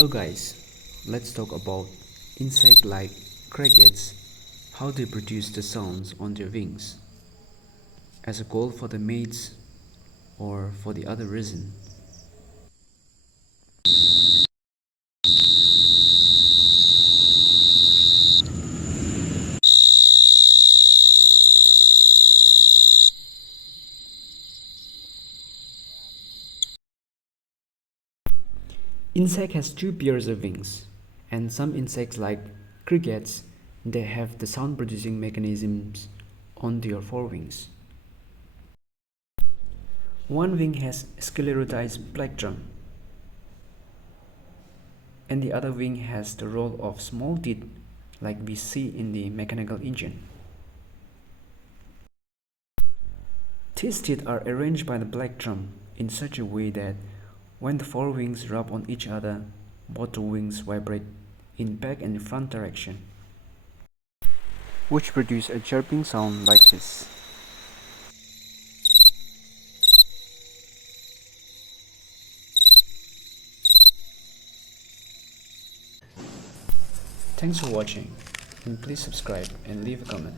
Hello guys, let's talk about insects like crickets, how they produce the sounds on their wings, as a call for the mates or for the other reason. Insect has two pairs of wings, and some insects like crickets, they have the sound producing mechanisms on their forewings. One wing has sclerotized plectrum, and the other wing has the role of small teeth like we see in the mechanical engine. These teeth are arranged by the plectrum in such a way that when the forewings rub on each other, both the wings vibrate in back and front direction, which produce a chirping sound like this. Thanks for watching, and please subscribe and leave a comment.